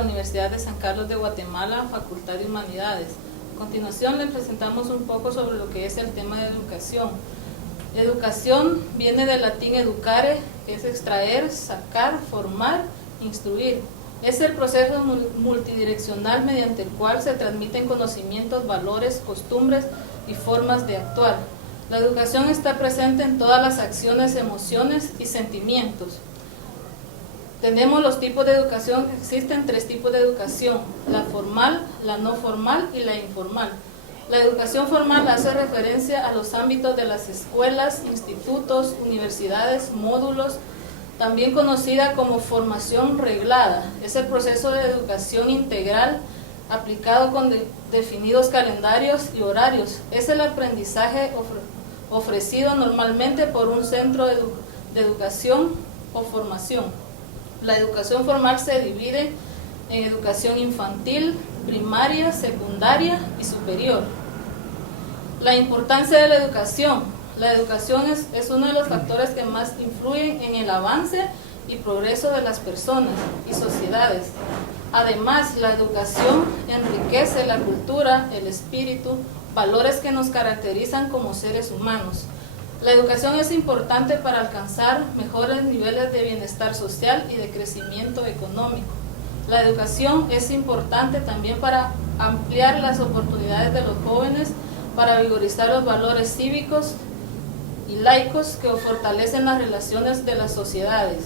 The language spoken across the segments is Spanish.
la Universidad de San Carlos de Guatemala, Facultad de Humanidades. A continuación les presentamos un poco sobre lo que es el tema de educación. Educación viene del latín educare, que es extraer, sacar, formar, instruir. Es el proceso multidireccional mediante el cual se transmiten conocimientos, valores, costumbres y formas de actuar. La educación está presente en todas las acciones, emociones y sentimientos. Tenemos los tipos de educación, existen 3 tipos de educación: la formal, la no formal y la informal. La educación formal hace referencia a los ámbitos de las escuelas, institutos, universidades, módulos, también conocida como formación reglada. Es el proceso de educación integral aplicado con definidos calendarios y horarios. Es el aprendizaje ofrecido normalmente por un centro de educación o formación. La educación formal se divide en educación infantil, primaria, secundaria y superior. La importancia de la educación. La educación es uno de los factores que más influyen en el avance y progreso de las personas y sociedades. Además, la educación enriquece la cultura, el espíritu, valores que nos caracterizan como seres humanos. La educación es importante para alcanzar mejores niveles de bienestar social y de crecimiento económico. La educación es importante también para ampliar las oportunidades de los jóvenes, para vigorizar los valores cívicos y laicos que fortalecen las relaciones de las sociedades.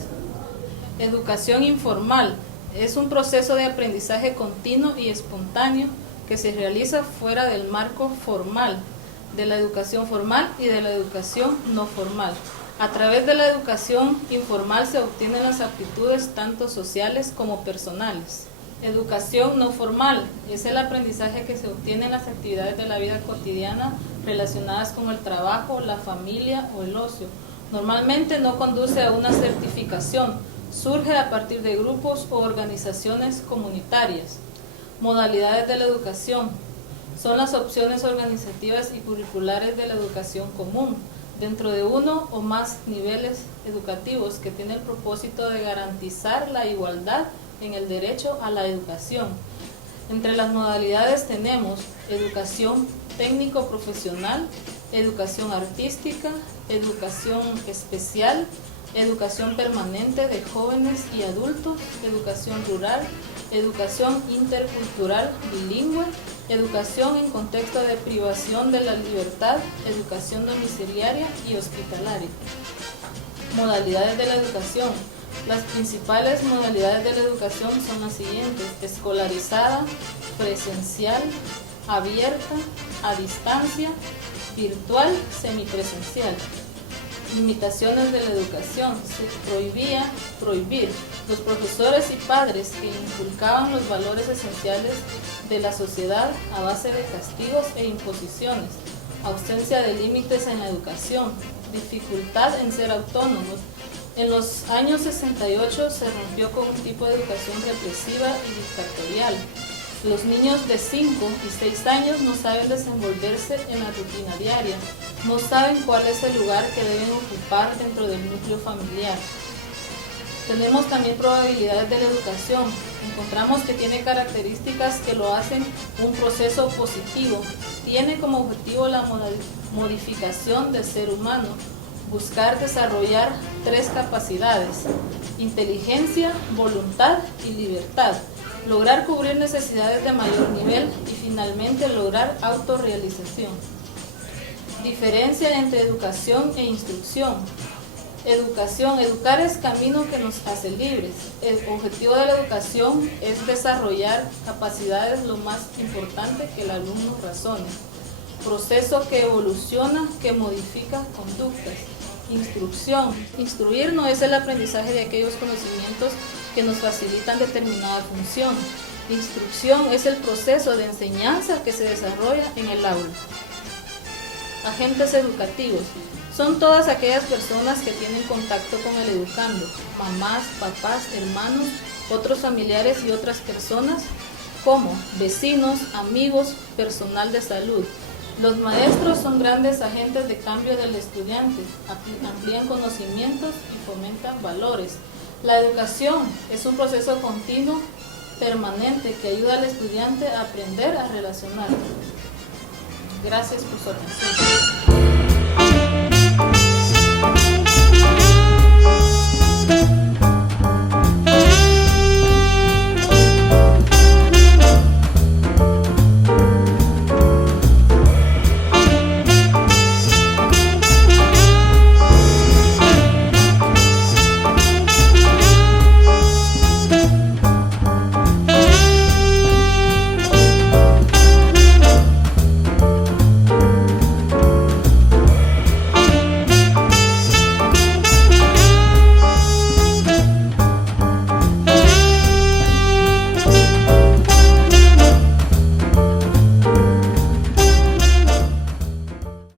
Educación informal es un proceso de aprendizaje continuo y espontáneo que se realiza fuera del marco formal, de la educación formal y de la educación no formal. A través de la educación informal se obtienen las aptitudes tanto sociales como personales. Educación no formal es el aprendizaje que se obtiene en las actividades de la vida cotidiana relacionadas con el trabajo, la familia o el ocio. Normalmente no conduce a una certificación, surge a partir de grupos o organizaciones comunitarias. Modalidades de la educación son las opciones organizativas y curriculares de la educación común, dentro de uno o más niveles educativos que tiene el propósito de garantizar la igualdad en el derecho a la educación. Entre las modalidades tenemos educación técnico-profesional, educación artística, educación especial, educación permanente de jóvenes y adultos, educación rural, educación intercultural bilingüe, educación en contexto de privación de la libertad, educación domiciliaria y hospitalaria. Modalidades de la educación. Las principales modalidades de la educación son las siguientes: escolarizada, presencial, abierta, a distancia, virtual, semipresencial. Limitaciones de la educación. Se prohibía prohibir. Los profesores y padres que inculcaban los valores esenciales de la sociedad a base de castigos e imposiciones. Ausencia de límites en la educación. Dificultad en ser autónomos. En los años 68 se rompió con un tipo de educación represiva y dictatorial. Los niños de 5 y 6 años no saben desenvolverse en la rutina diaria, no saben cuál es el lugar que deben ocupar dentro del núcleo familiar. Tenemos también probabilidades de la educación. Encontramos que tiene características que lo hacen un proceso positivo. Tiene como objetivo la modificación del ser humano, buscar desarrollar 3 capacidades: inteligencia, voluntad y libertad, lograr cubrir necesidades de mayor nivel y finalmente lograr autorrealización. Diferencia entre educación e instrucción. Educación, educar es camino que nos hace libres. El objetivo de la educación es desarrollar capacidades, lo más importante, que el alumno razone. Proceso que evoluciona, que modifica conductas. Instrucción. Instruir no es el aprendizaje de aquellos conocimientos que nos facilitan determinada función. Instrucción es el proceso de enseñanza que se desarrolla en el aula. Agentes educativos. Son todas aquellas personas que tienen contacto con el educando, mamás, papás, hermanos, otros familiares y otras personas, como vecinos, amigos, personal de salud. Los maestros son grandes agentes de cambio del estudiante, amplían conocimientos y fomentan valores. La educación es un proceso continuo permanente que ayuda al estudiante a aprender a relacionar. Gracias por su atención.